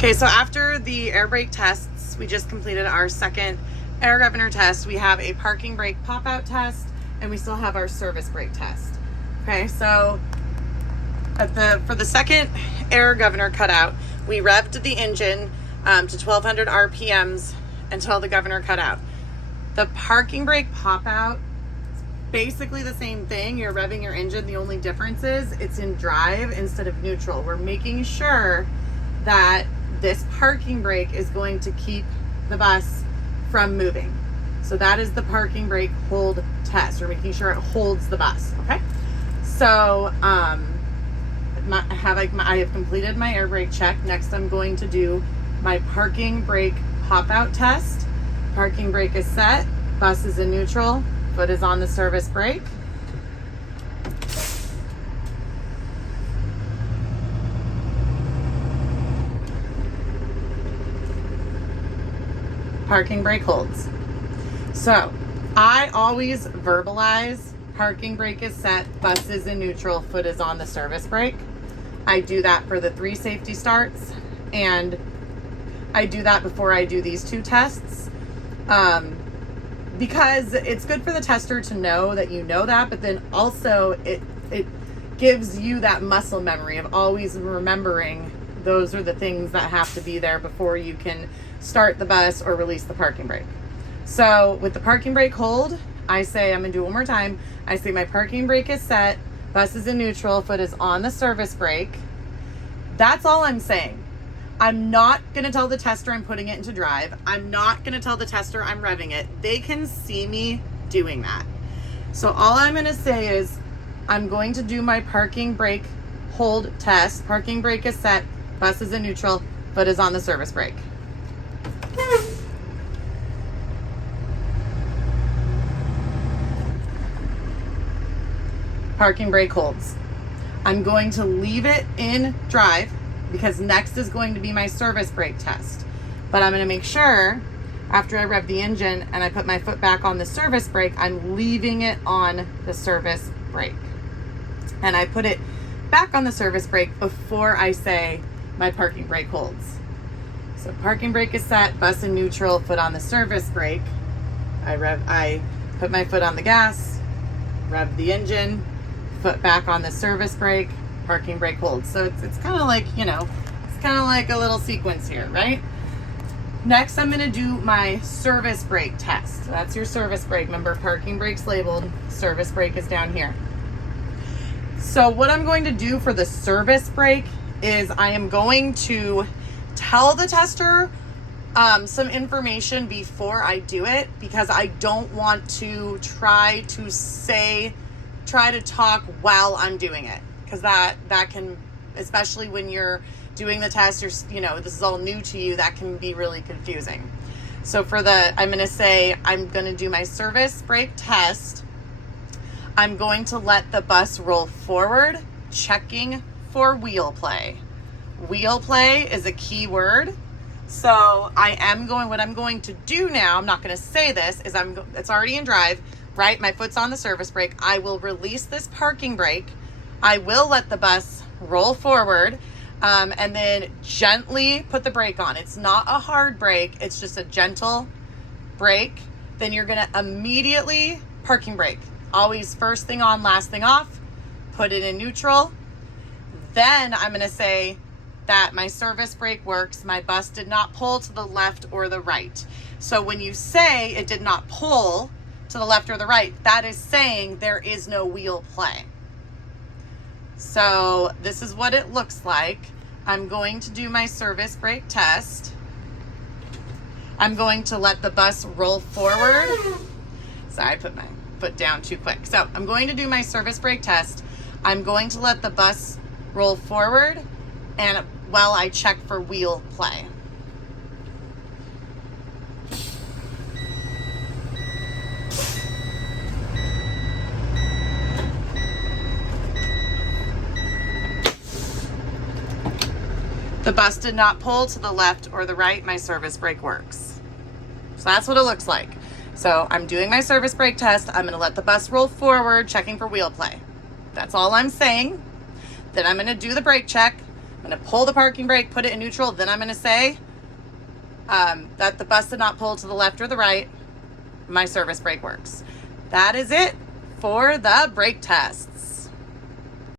Okay, so after the air brake tests, we just completed our second air governor test. We have a parking brake pop-out test, and we still have our service brake test. Okay, so for the second air governor cutout, we revved the engine to 1200 RPMs until the governor cut out. The parking brake pop-out, basically the same thing. You're revving your engine. The only difference is it's in drive instead of neutral. We're making sure that this parking brake is going to keep the bus from moving. So that is the parking brake hold test. We're making sure it holds the bus, okay? So I have completed my air brake check. Next I'm going to do my parking brake pop-out test. Parking brake is set, bus is in neutral, foot is on the service brake. Parking brake holds. So I always verbalize parking brake is set, bus is in neutral, foot is on the service brake. I do that for the 3 safety starts, and I do that before I do these 2 tests. Because it's good for the tester to know that you know that, but then also it gives you that muscle memory of always remembering those are the things that have to be there before you can start the bus or release the parking brake. So with the parking brake hold, I say, I'm gonna do it one more time. I say my parking brake is set, bus is in neutral, foot is on the service brake. That's all I'm saying. I'm not gonna tell the tester I'm putting it into drive. I'm not gonna tell the tester I'm revving it. They can see me doing that. So all I'm gonna say is I'm going to do my parking brake hold test. Parking brake is set, bus is in neutral, foot is on the service brake. Parking brake holds. I'm going to leave it in drive because next is going to be my service brake test. But I'm going to make sure after I rev the engine and I put my foot back on the service brake, I'm leaving it on the service brake. And I put it back on the service brake before I say my parking brake holds. So parking brake is set, bus in neutral, foot on the service brake. I put my foot on the gas, rev the engine, foot back on the service brake, parking brake holds. So it's kind of like, you know, it's kind of like a little sequence here, right? Next, I'm going to do my service brake test. So that's your service brake. Remember, parking brake's labeled, service brake is down here. So what I'm going to do for the service brake is I am going to tell the tester some information before I do it, because I don't want to try to talk while I'm doing it, because that can, especially when you're doing the test, you know, this is all new to you, that can be really confusing. So I'm going to say I'm going to do my service brake test. I'm going to let the bus roll forward, checking for wheel play. Wheel play is a key word. So what I'm going to do now, I'm not going to say this, is it's already in drive, right? My foot's on the service brake. I will release this parking brake. I will let the bus roll forward, and then gently put the brake on. It's not a hard brake. It's just a gentle brake. Then you're going to immediately parking brake. Always first thing on, last thing off. Put it in neutral. Then I'm going to say that my service brake works. My bus did not pull to the left or the right. So when you say it did not pull to the left or the right, that is saying there is no wheel play. So this is what it looks like. I'm going to do my service brake test. I'm going to let the bus roll forward. Sorry, I put my foot down too quick. So I'm going to do my service brake test. I'm going to let the bus roll forward and while I check for wheel play. The bus did not pull to the left or the right. My service brake works. So that's what it looks like. So I'm doing my service brake test. I'm going to let the bus roll forward, checking for wheel play. That's all I'm saying. Then I'm going to do the brake check. I'm going to pull the parking brake, put it in neutral. Then I'm going to say that the bus did not pull to the left or the right. My service brake works. That is it for the brake tests.